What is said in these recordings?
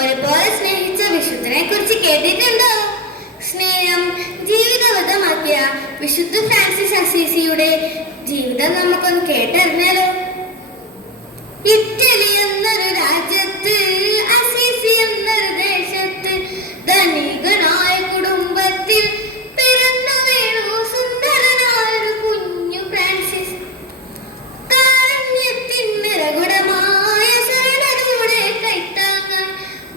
ഒരുപോലെ സ്നേഹിച്ച വിശുദ്ധനെ കുറിച്ച് കേട്ടിട്ടുണ്ടോ? സ്നേഹം ജീവിതവൃതമാക്കിയ വിശുദ്ധ ഫ്രാൻസിസ് അസീസിയുടെ ജീവിതം നമുക്കൊന്ന് കേട്ടറിഞ്ഞാലോ? ഇറ്റലി എന്നൊരു രാജ്യത്ത്, അസീസി എന്നൊരു ദേശത്ത്, ധനികനായ കുടുംബത്തിൽ പിറന്നു വീണു സുന്ദരനായൊരു കുഞ്ഞു ഫ്രാൻസിസ്. കാരുണ്യത്തിൻ നിറകുടമായ ശരണരുടെ കൈത്താങ്ങാൻ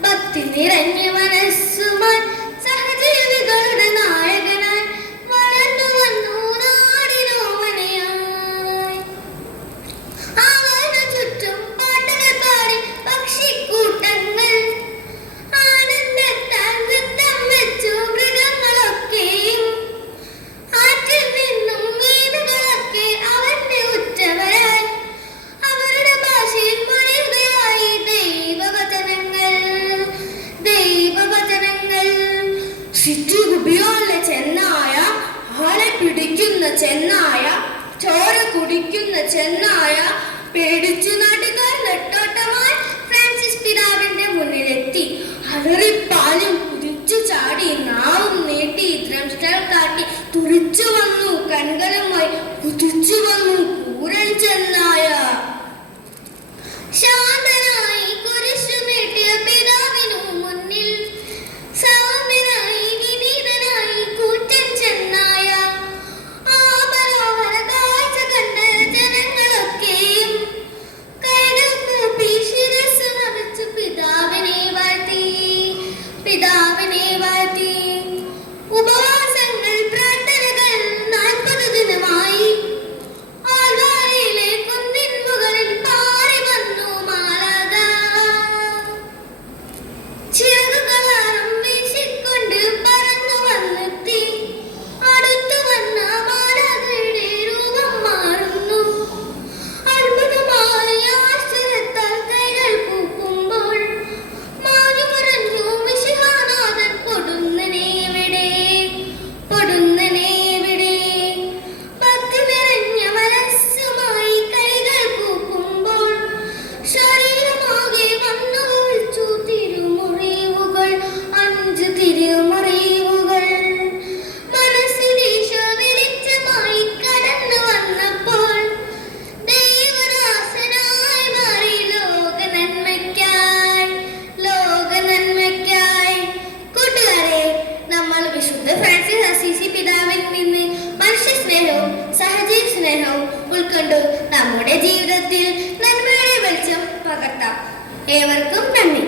ഭക്തി നിറഞ്ഞ മനസ്സുമായി സഹജീവികളുടെ നായകനായി വളർന്നു വന്നു നാടിനോമനയായി. അവനു ചുറ്റും പാട്ടുകൾ പാടി പക്ഷിക്കൂട്ടങ്ങൾ, ആനന്ദത്താൽ നൃത്തം വെച്ചു മൃഗങ്ങളൊക്കെയും. ആറ്റിൽ നിന്നും മീനുകളൊക്കെ അവന്റെ ഉറ്റവരായി അവരുടെ ഭാഷയിൽ മൊഴിയുകയായി ദൈവവചനങ്ങൾ, ദൈവവചനങ്ങൾ. ചുറ്റുകുപിയുള്ള ചെന്നായ, ആളെ പിടിക്കുന്ന ചെന്നായ, ചോര കുടിക്കുന്ന ചെന്നായ, പേടിച്ചു നാട്ടുകാർ നെട്ടോട്ടമായി ഫ്രാൻസിസ് പിതാവിന്റെ മുന്നിലെത്തി. അലറിപ്പാലും കുതിച്ചു ചാടി നാവും നീട്ടി ദ്രംഷ്ടൽ കാട്ടി തുറിച്ചു വന്നു കൺകളുമായി കുതിച്ചു വന്നു കൂരൻ ചെന്നായ. ശാന്തനായി കുരിശു നീട്ടിയ പിതാവിനു മുന്നിൽ സൗമ്യനായി വിനീതനായി കൂറ്റൻ ചെന്നായ. ആപലോപന കാഴ്ച കണ്ട് ജനങ്ങളൊക്കെയും കൈകൾ കൂപ്പി ശിരസ്സു നമിച്ചു പിതാവിനെ വാഴ്ത്തി, പിതാവിനെ വാഴ്ത്തി. ഉപവാസങ്ങൾ, പ്രാർത്ഥനകൾ 40 ദിനമായി. ആൽവാരിയിലെ കുന്നിൻ മുകളിൽ പാറി വന്നു മാലാഖ. ചിറകുകളാരം വീശിക്കൊണ്ട് പറന്നു വന്നെത്തി. അടുത്തു വന്ന മാലാഖയുടെ രൂപം മാറുന്നു. അത്ഭുതമായി ആശ്ചര്യത്താൽ കൈകൾ കൂപ്പുമ്പോൾ മാഞ്ഞു മറഞ്ഞു മിശിഹാനാഥൻ. പൊടുന്നനെവിടെ, പൊടുന്നനെവിടെ. ഭക്തി നിറഞ്ഞ മനസ്സുമായി കൈകൾ കൂപ്പുമ്പോൾ ശരീരമാകെ വന്നു വിളിച്ചു തിരുമുറിവുകൾ, 5 തിരുമുറിവുകൾ. മനസ്സിലീശോ വെളിച്ചമായി കടന്നു വന്നപ്പോൾ ദൈവദാസനായി മാറി ലോക നന്മയ്ക്കായി, ലോക നന്മയ്ക്കായി. കൂട്ടുകാരെ, നമ്മൾ വിശുദ്ധ ഫ്രാൻസിസ് അസീസി പിതാവിൽ നിന്ന് മനുഷ്യ സ്നേഹവും സഹജീവി സ്നേഹവും ഉൾക്കൊണ്ടു നമ്മുടെ ജീവിതത്തിൽ നന്മയുടെ വെളിച്ചം പകർത്താം. ഏവർക്കും നന്ദി.